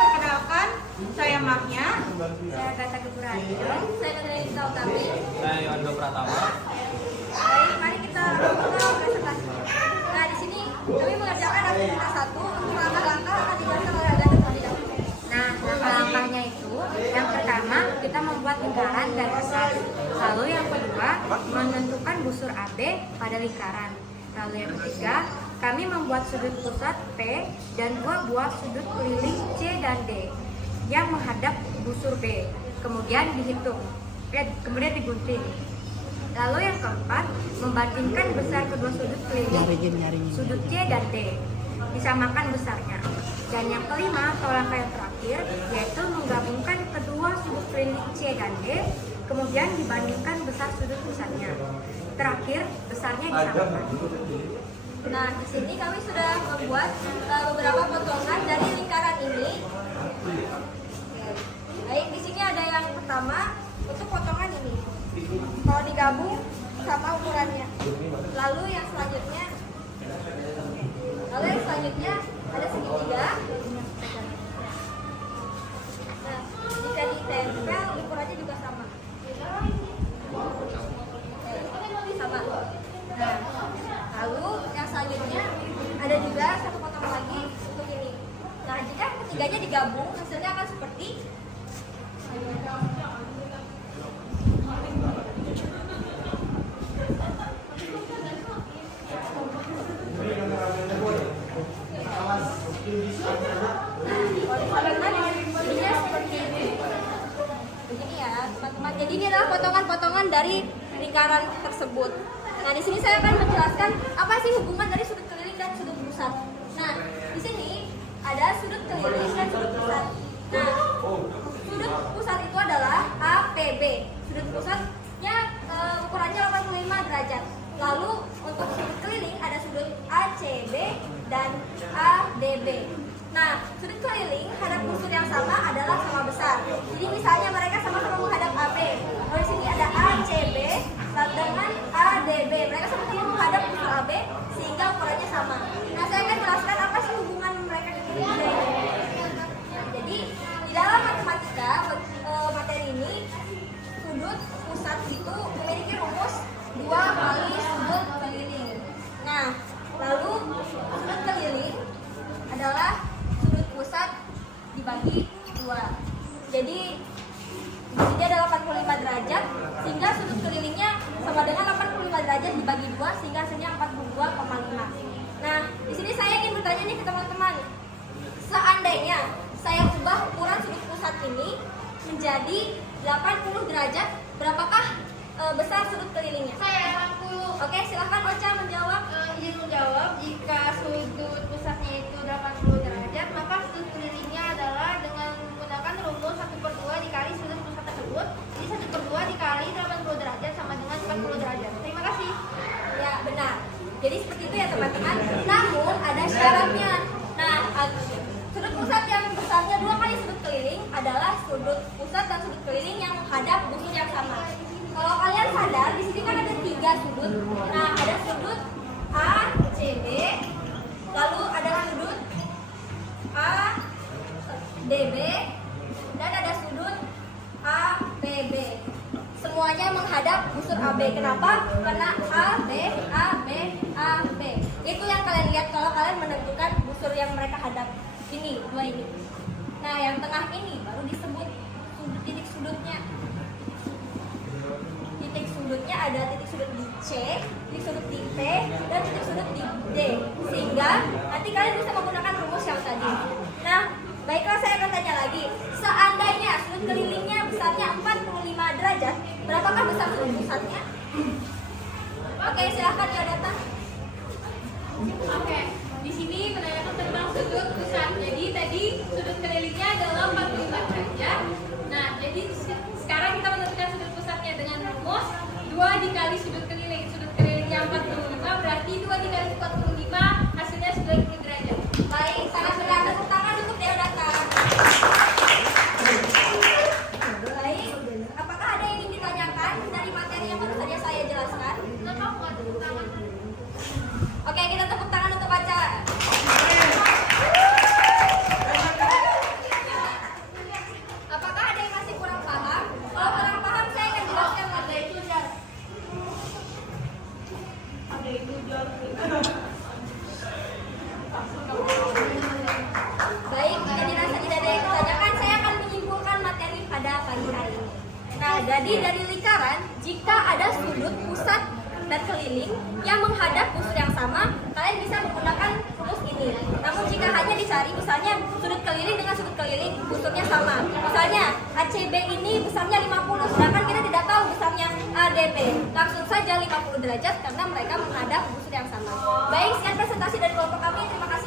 Perkenalkan, saya Mahnya. Saya Gata Gebrajo. Saya Katrina Utami. Saya Yondo Pratama. Baik, mari kita mulai presentasi. Nah, di sini kami mengerjakan aktivitas 1 untuk langkah-langkah akan dijelaskan oleh Agatha terlebih dahulu. Nah, langkah-langkahnya itu yang pertama kita membuat lingkaran dan asas. Lalu yang kedua menentukan busur AB pada lingkaran. Lalu yang ketiga kami membuat sudut pusat P dan dua buah sudut keliling C dan D yang menghadap busur B. Kemudian dihitung, kemudian digunting. Lalu yang keempat membandingkan besar kedua sudut keliling sudut C dan D, disamakan besarnya. Dan yang kelima atau langkah yang terakhir yaitu menggabungkan kedua sudut keliling C dan D, kemudian dibandingkan besar sudut pusatnya. Terakhir besarnya disamakan. Nah, di sini kami sudah membuat beberapa potongan dari lingkaran ini. Baik, di sini ada yang pertama untuk potongan ini. Kalau digabung sama ukurannya. Lalu yang selanjutnya ada segitiga. Nah, jika ditempel ukurannya juga sama. Sama. Nah, lalu yang selanjutnya ada juga satu potongan lagi untuk ini. Nah, jika ketiganya digabung hasilnya akan seperti begini ya, teman-teman. Jadi ini adalah potongan-potongan dari lingkaran tersebut. Nah, di sini saya akan menjelaskan apa sih hubungan dari sudut keliling dan sudut pusat. Nah, di sini ada sudut keliling dan sudut pusat. Nah, sudut pusat itu adalah APB. Sudut pusatnya ukurannya 85 derajat. Lalu untuk sudut keliling ada sudut ACB dan ADB. Nah, sudut keliling hadap busur yang sama adalah sama besar. Jadi misalnya mereka sama-sama menghadap AB. Lalu di sini ada ACB dengan ADB. Mereka sama-sama menghadap busur AB sehingga ukurannya sama. Nah, saya akan jelaskan apa sih hubungan mereka kedua ini. Jadi di dalam matematika materi ini sudut pusat itu memiliki rumus 2 kali sudut keliling. Nah, lalu sudut keliling adalah sudut pusat dibagi 2. Jadi dia ada 85 derajat sehingga sudut kelilingnya sama dengan 85 derajat dibagi 2 sehingga hasilnya 42,5. Nah, di sini saya ingin bertanya nih ke teman-teman. Seandainya saya ubah ukuran sudut pusat ini menjadi 80 derajat, berapakah besar sudut kelilingnya? Saya 80. Oke, silahkan Ocha menjawab. Izin menjawab, jika sudut pusatnya itu 80 derajat, maka sudut kelilingnya adalah dengan menggunakan rumus 1/2 dikali sudut pusat tersebut. Jadi 1/2 dikali 80 derajat sama dengan 40 derajat. Terima kasih. Ya, benar. Jadi seperti itu ya teman-teman. Namun ada syaratnya. Nah, sudut pusat yang besarnya 2 kali sudut keliling adalah sudut pusat dan sudut keliling yang menghadap busur yang sama. Kalau kalian sadar, di sini kan ada 3 sudut. Nah, ada sudut ACB, lalu ada sudut ADB, dan ada sudut APB. Semuanya menghadap busur AB. Kenapa? Karena AB, AB, AB. Itu yang kalian lihat kalau kalian menentukan busur yang mereka hadap. Ini, 2 ini. Nah, yang tengah ini baru disebut titik sudutnya. Titik sudutnya ada titik sudut di C, titik sudut di P, dan titik sudut di D. Sehingga nanti kalian bisa menggunakan rumus yang tadi. Nah, baiklah saya akan tanya lagi. Seandainya sudut kelilingnya besarnya 45 derajat, berapakah besar sudut pusatnya? Oke, silahkan ya datang. Oke, di sini menanyakan tentang sudut pusat. Jadi tadi sudut kelilingnya adalah 45 derajat. Nah, jadi sekarang kita menentukan sudut pusatnya dengan rumus 2 dikali sudut keliling. Sudut kelilingnya 45 berarti 2 dikali 45 hasilnya 90 derajat. Baik, sangat benar. Tepuk tangan untuk Deodata. Baik, apakah ada yang ingin ditanyakan dari materi yang baru saja saya jelaskan? Oke, kita tepuk tangan untuk baca. Nah, jadi dari lingkaran, jika ada sudut pusat dan keliling yang menghadap busur yang sama, kalian bisa menggunakan rumus ini. Namun jika hanya dicari misalnya sudut keliling dengan sudut keliling busurnya sama. Misalnya ACB ini besarnya 50, sedangkan kita tidak tahu besarnya ADB. Langsung saja 50 derajat karena mereka menghadap busur yang sama. Baik, sekian presentasi dari kelompok kami. Terima kasih.